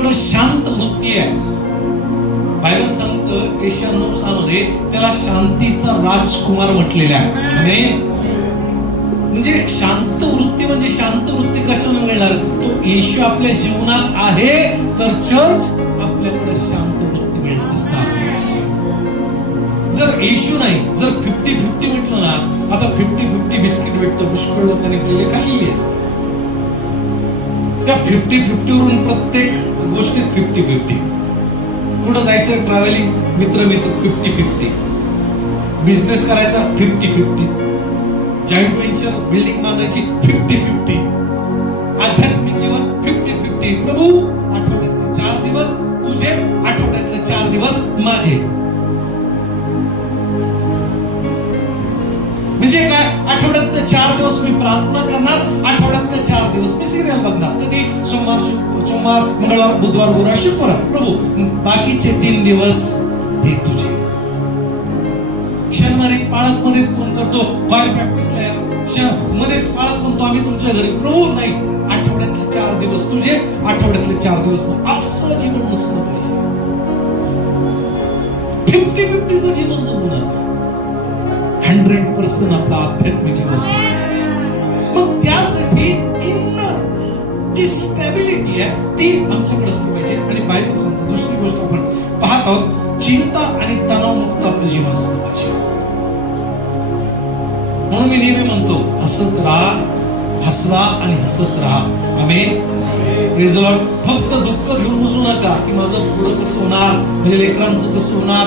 आपल्याकडे शांत वृत्ती आहे. बायबल सांगतं एशिया 9:6 त्याला शांतीचा राजकुमार म्हटलेला आहे. आमेन. म्हणजे शांत वृत्ती, म्हणजे शांत वृत्ती कशाने मिळणार? तो येशू आपल्या जीवनात आहे तर चर्च आपल्याकडे शांत वृत्ती मिळणार असणार. जर येशू नाही, जर 50-50 म्हटलं ना, आता 50-50 बिस्किट भेटतं, पुष्कळ लोकांनी पहिले खाल्लेली आहे. त्या 50-50 वरून प्रत्येक गोष्टीत 50-50. कुठं जायचं ट्रॅव्हलिंग, मित्र 50-50, बिझनेस करायचा 50-50, जॉईंट व्हेंचर बिल्डिंग बांधायची 50-50, आध्यात्मिक जीवन 50-50. प्रभू आठवड्यातले 4 दिवस तुझे, आठवड्यातले 4 दिवस माझे. म्हणजे काय? आठवड्यातले 4 दिवस मी प्रार्थना करणार, आठवड्यातले 4 दिवस मी सिरियल बघणार. कधी? सोमवार, मंगळवार, बुधवार, गुरुवार, शुक्रवार. प्रभू बाकीचे 3 दिवस हे तुझे. शनिवारी पाळक मध्येच फोन करतो, व्हाईल प्रॅक्टिसला या, मध्येच पाळक म्हणतो आम्ही तुमच्या घरी. प्रभू नाही, आठवड्यातले 4 दिवस तुझे, आठवड्यातले 4 दिवस. असं जीवन नसलं पाहिजे. 50-50चं जीवन जगू नका. 100% आपला आध्यात्मिक जीवन. मग त्यासाठी इन्नर जी स्टॅबिलिटी आहे ती आमच्याकडे असली पाहिजे. आणि बायबल सांगतो दुसरी गोष्ट आपण पाहत आहोत, चिंता आणि तणावमुक्त आपलं जीवन असलं पाहिजे. म्हणून मी नेहमी म्हणतो, हसत राहा, हसवा आणि हसत राहा. आमेन. Praise the lord. फक्त दुःख घेऊन बसू नका की माझं पुढं कसं होणार, म्हणजे लेकरांचं कसं होणार,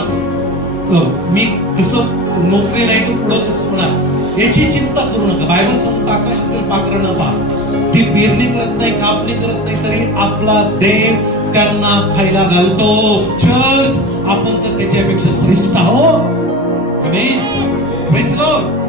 मी कसं नोकरी नाही तर पुढं कसं होणार, याची चिंता करू नका. बायबल सांगतो आकाशातील पाखरं पहा, ती पेरणी करत नाही, कापणी करत नाही, तरी आपला देव त्यांना खायला घालतो. चर्च आपण तर त्याच्यापेक्षा श्रेष्ठ आहोत. आमेन. Praise the Lord.